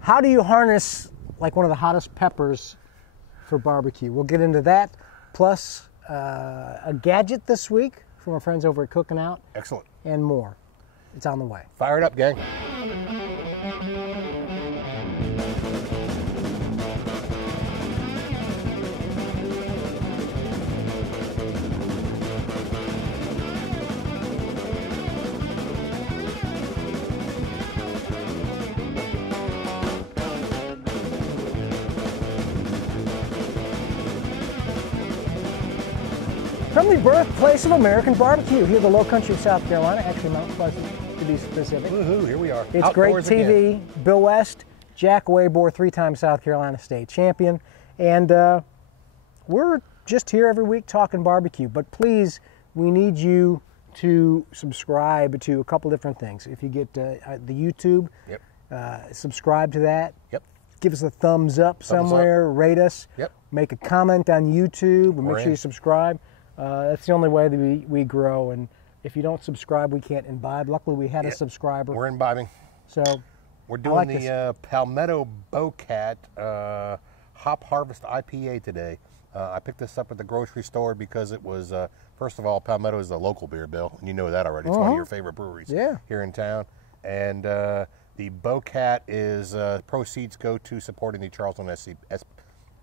how do you harness like one of the hottest peppers for barbecue? We'll get into that, plus a gadget this week from our friends over at Cooking Out. Excellent. And more. It's on the way. Fire it up, gang. From the birthplace of American barbecue, here in the low country of South Carolina, actually Mount Pleasant to be specific. Woohoo, here we are. It's Outdoors great TV. again. Bill West, Jack Waybor, 3-time South Carolina state champion. And we're just here every week talking barbecue. But please, we need you to subscribe to a couple different things. If you get the YouTube, Yep. Subscribe to that. Yep. Give us a thumbs up somewhere, rate us, Yep. make a comment on YouTube, and make We're sure in. you subscribe. That's the only way that we grow. And if you don't subscribe, we can't imbibe. Luckily, we had a subscriber. We're imbibing. So We're doing like the Palmetto Bowcat Hop Harvest IPA today. I picked this up at the grocery store because it was, first of all, Palmetto is a local beer, Bill, and you know that already. It's one of your favorite breweries here in town. And the Bowcat is, proceeds go to supporting the Charleston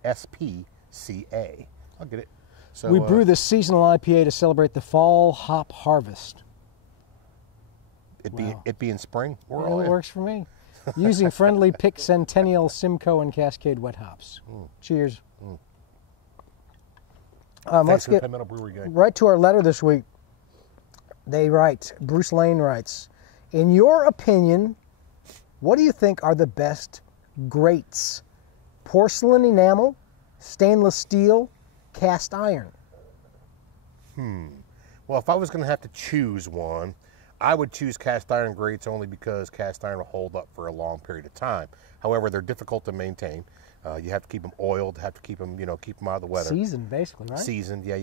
SPCA. I'll get it. So, we brew this seasonal IPA to celebrate the fall hop harvest. It being spring, we're Well, all it in. works for me. Using friendly Pick Centennial, Simcoe, and Cascade wet hops. Cheers. Thanks Let's to the get Palmetto Brewery gang. right to our letter this week. They write, Bruce Lane writes, in your opinion, what do you think are the best grates? Porcelain enamel, stainless steel, cast iron? Well, if I was going to have to choose one, I would choose cast iron grates only because cast iron will hold up for a long period of time. However, they're difficult to maintain. You have to keep them oiled, have to keep them, keep them out of the weather. Seasoned, basically, right? Seasoned, yeah.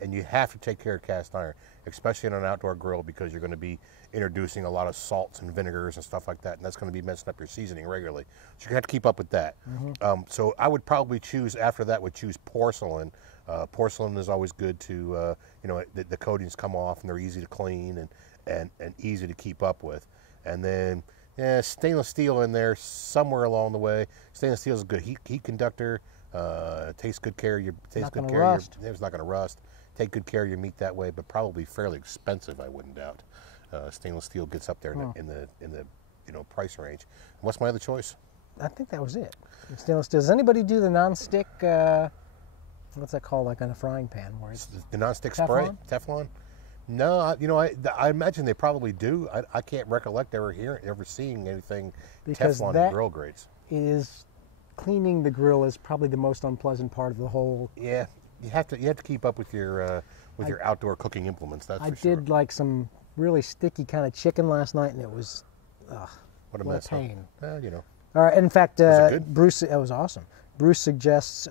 And you have to take care of cast iron, especially on an outdoor grill, because you're going to be introducing a lot of salts and vinegars and stuff like that, and that's going to be messing up your seasoning regularly. So you have to keep up with that. So I would probably choose after that. Would choose porcelain. Porcelain is always good to, the coatings come off and they're easy to clean and easy to keep up with. And then stainless steel in there somewhere along the way. Stainless steel is a good heat conductor. Takes good care of your. It's not going to rust. Take good care of your meat that way, but probably fairly expensive, I wouldn't doubt. Stainless steel gets up there in the price range. What's my other choice? I think that was it. Stainless steel. Does anybody do the non-stick? What's that called? Like on a frying pan, where it's the non-stick Teflon? spray, Teflon. No, I imagine they probably do. I can't recollect ever seeing anything Because Teflon that in grill grates. is cleaning the grill is probably the most unpleasant part of the whole. Yeah, you have to keep up with your outdoor cooking implements. That's I for sure. did like some really sticky kind of chicken last night, and it was What a what mess. a pain. Huh? All right, and in fact, Was it good? Bruce, it was awesome. Bruce suggests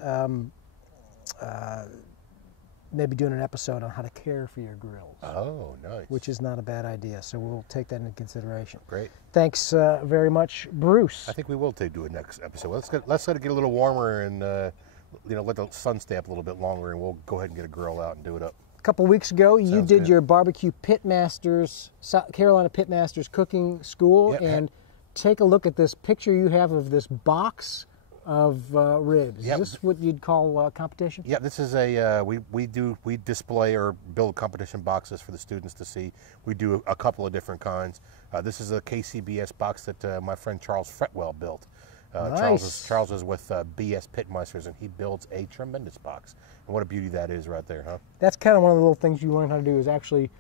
maybe doing an episode on how to care for your grills, Oh, nice. which is not a bad idea. So we'll take that into consideration. Great. Thanks very much, Bruce. I think we will do a next episode. Let's let it get a little warmer and let the sun stay up a little bit longer, and we'll go ahead and get a grill out and do it up. A couple weeks ago, you Sounds did good. your barbecue Pitmasters, South Carolina Pitmasters cooking school, Yep. and take a look at this picture you have of this box of ribs. Yep. Is this what you'd call competition? Yeah, this is we display or build competition boxes for the students to see. We do a couple of different kinds. This is a KCBS box that my friend Charles Fretwell built. Nice. Charles is with BS Pitmeisters, and he builds a tremendous box. And what a beauty that is right there, huh? That's kind of one of the little things you learn how to do is actually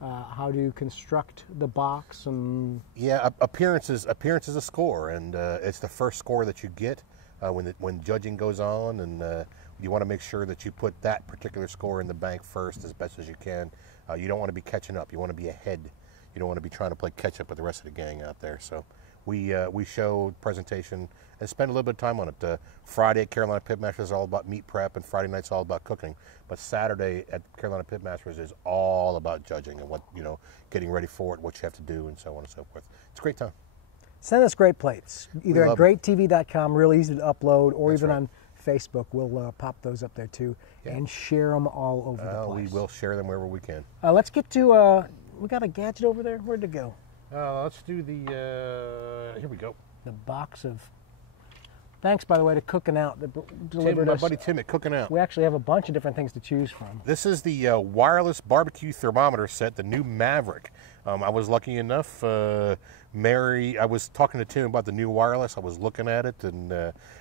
how to construct the box and. Yeah, appearance is a score, and it's the first score that you get when judging goes on, and you want to make sure that you put that particular score in the bank first as best as you can. You don't want to be catching up. You want to be ahead. You don't want to be trying to play catch up with the rest of the gang out there. So we show presentation and spend a little bit of time on it. Friday at Carolina Pitmasters is all about meat prep, and Friday night's all about cooking. But Saturday at Carolina Pitmasters is all about judging and getting ready for it, what you have to do, and so on and so forth. It's a great time. Send us great plates, either at love 'em. greattv.com, real easy to upload, or That's even right. on Facebook. We'll pop those up there too, Yeah. and share them all over the We place. will share them wherever we can. Let's get to, we got a gadget over there. Where'd it go? Let's do the, here we go. The box of, thanks by the way to Cooking Out that delivered My us. buddy Tim at Cooking Out. We actually have a bunch of different things to choose from. This is the wireless barbecue thermometer set, the new Maverick. I was lucky enough, Mary, I was talking to Tim about the new wireless. I was looking at it, and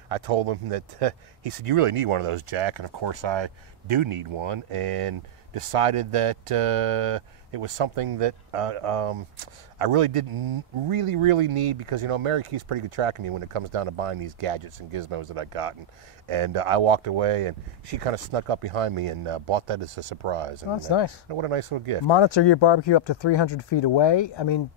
I told him that, he said, you really need one of those, Jack. And of course I do need one, and decided that it was something that I really didn't really need, because, you know, Mary keeps pretty good track of me when it comes down to buying these gadgets and gizmos that I got. And I walked away, and she kind of snuck up behind me and bought that as a surprise. And, Oh, that's nice. What a nice little gift. Monitor your barbecue up to 300 feet away. I mean,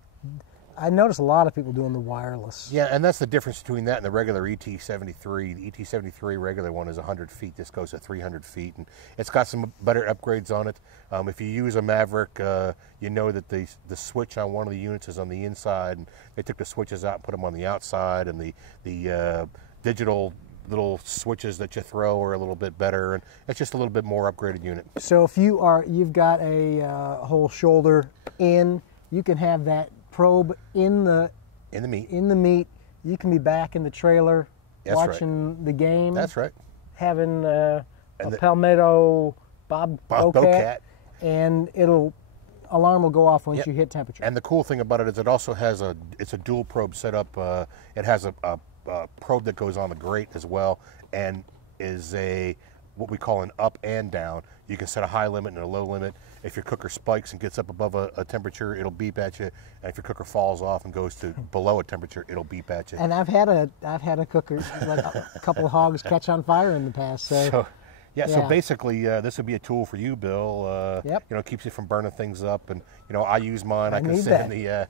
I noticed a lot of people doing the wireless. Yeah, and that's the difference between that and the regular ET73. The ET73 regular one is 100 feet. This goes to 300 feet, and it's got some better upgrades on it. If you use a Maverick, you know that the switch on one of the units is on the inside, and they took the switches out and put them on the outside, and the digital little switches that you throw are a little bit better, and it's just a little bit more upgraded unit. So if you've got a whole shoulder in, you can have that probe in the meat. You can be back in the trailer. That's watching the game. That's right. Having a Palmetto Bobcat, and alarm will go off once you hit temperature. And the cool thing about it is it also has it's a dual probe setup. It has a probe that goes on the grate as well, and is what we call an up and down. You can set a high limit and a low limit. If your cooker spikes and gets up above a temperature, it'll beep at you. And if your cooker falls off and goes to below a temperature, it'll beep at you. And I've had a cooker, like a couple of hogs catch on fire in the past. So basically, this would be a tool for you, Bill. Yep. You know, it keeps you from burning things up. And you know, I use mine. I can sit in the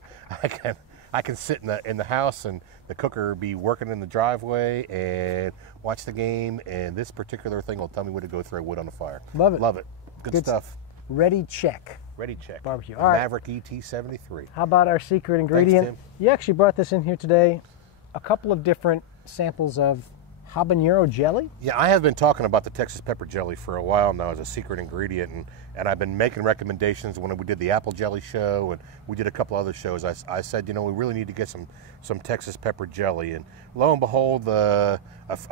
I can sit in the house, and the cooker be working in the driveway and watch the game, and this particular thing will tell me when to go throw wood on the fire. Love it. Love it. Good stuff. Ready, check. Ready, check. Barbecue. The All right. Maverick ET73. How about our secret ingredient? Thanks, Tim. You actually brought this in here today. A couple of different samples of habanero jelly. Yeah, I have been talking about the Texas pepper jelly for a while now as a secret ingredient, and I've been making recommendations. When we did the apple jelly show, and we did a couple other shows, I said, you know, we really need to get some Texas pepper jelly. And lo and behold, I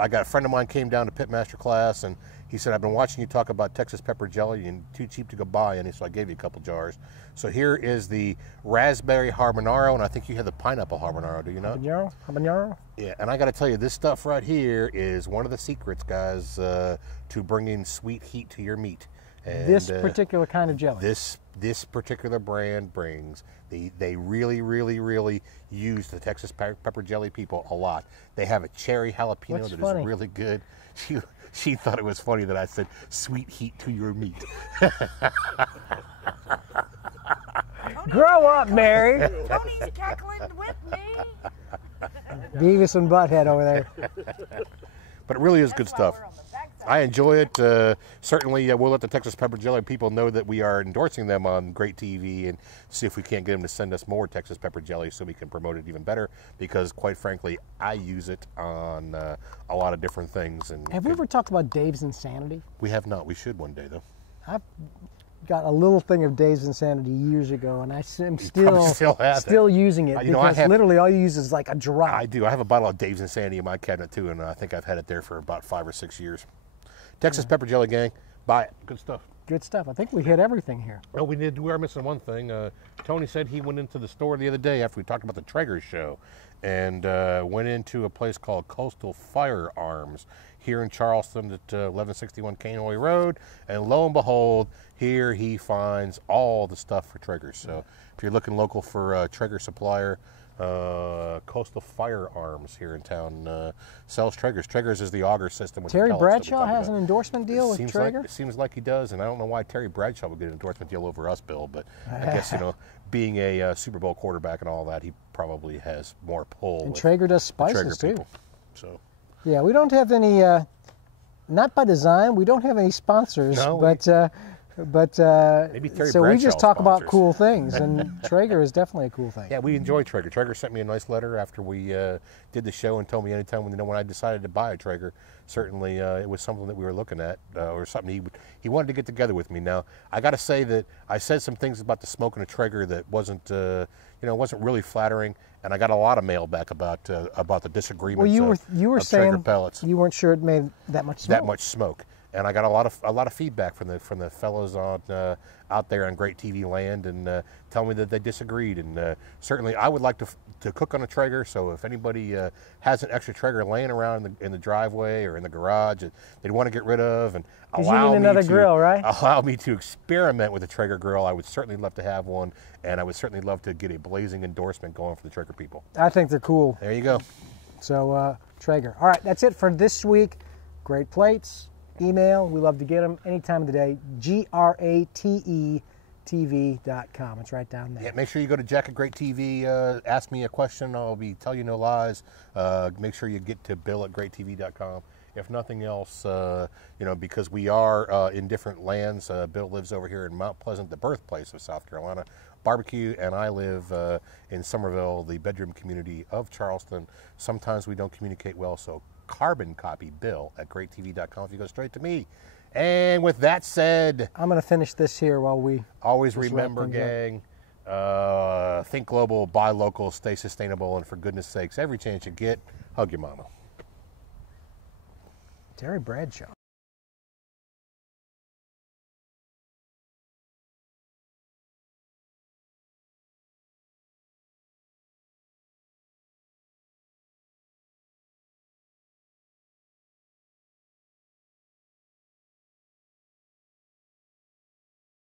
got a friend of mine came down to Pitmaster class, and he said, I've been watching you talk about Texas pepper jelly and too cheap to go buy any, so I gave you a couple jars. So here is the raspberry habanero, and I think you have the pineapple habanero, do you not? Habanero? Yeah, and I got to tell you, this stuff right here is one of the secrets, guys, to bringing sweet heat to your meat. And, this particular kind of jelly. This particular brand brings, they really use the Texas pepper jelly people a lot. They have a cherry jalapeno What's that funny? is really good. She thought it was funny that I said sweet heat to your meat. Grow up, Mary. Tony's cackling with me. Beavis and Butthead over there. But it really is good That's why stuff. we're on the backside. I enjoy it. Certainly, we'll let the Texas Pepper Jelly people know that we are endorsing them on Great TV, and see if we can't get them to send us more Texas Pepper Jelly so we can promote it even better. Because, quite frankly, I use it on a lot of different things. And Have we ever talked about Dave's Insanity? We have not. We should one day, though. I've got a little thing of Dave's Insanity years ago, and I'm probably still have still using it, You know, I because have- literally all you use is like a drop. I do. I have a bottle of Dave's Insanity in my cabinet too, and I think I've had it there for about 5 or 6 years. Texas Pepper Jelly, gang, buy it. Good stuff. Good stuff. I think we hit everything here. Well, we are missing one thing. Tony said he went into the store the other day after we talked about the Traeger show, and went into a place called Coastal Firearms here in Charleston at 1161 Canoy Road, and lo and behold, here he finds all the stuff for Traegers. So if you're looking local for a Traeger supplier, Coastal Firearms here in town sells Traegers. Traegers is the auger system. With Terry the pellets that we Bradshaw talked has about. an endorsement deal with Traeger? It seems like he does, and I don't know why Terry Bradshaw would get an endorsement deal over us, Bill, but I guess, you know, being a Super Bowl quarterback and all that, he probably has more pull. And with Traeger does the spices Traeger too. people. So, Yeah, we don't have any, not by design, we don't have any sponsors, No, but But Maybe Terry so we Bradshaw just talk about sponsors. cool things, and Traeger is definitely a cool thing. Yeah, we enjoy Traeger. Traeger sent me a nice letter after we did the show and told me anytime when I decided to buy a Traeger, certainly it was something that we were looking at or something he wanted to get together with me. Now, I got to say that I said some things about the smoke in a Traeger that wasn't wasn't really flattering, and I got a lot of mail back about the disagreements. Well, you were of Traeger saying pellets. You weren't sure it made that much smoke. That much smoke. And I got a lot of feedback from the fellows on out there on Great TV Land, and tell me that they disagreed. And certainly, I would like to cook on a Traeger. So if anybody has an extra Traeger laying around in the driveway or in the garage that they'd want to get rid of, and allow me to experiment with a Traeger grill, I would certainly love to have one, and I would certainly love to get a blazing endorsement going for the Traeger people. I think they're cool. There you go. So Traeger. All right, that's it for this week. Great plates. Email, we love to get them any time of the day. GRATETV.com. It's right down there. Yeah, make sure you go to Jack at Great TV. Ask me a question. I'll be tell you no lies. Make sure you get to Bill at GreatTV.com. If nothing else, because we are in different lands. Bill lives over here in Mount Pleasant, the birthplace of South Carolina barbecue, and I live in Somerville, the bedroom community of Charleston. Sometimes we don't communicate well, so carbon copy Bill at GreatTV.com if you go straight to me. And with that said, I'm going to finish this here while we always remember, gang, think global, buy local, stay sustainable, and for goodness sakes, every chance you get, hug your mama. Terry Bradshaw.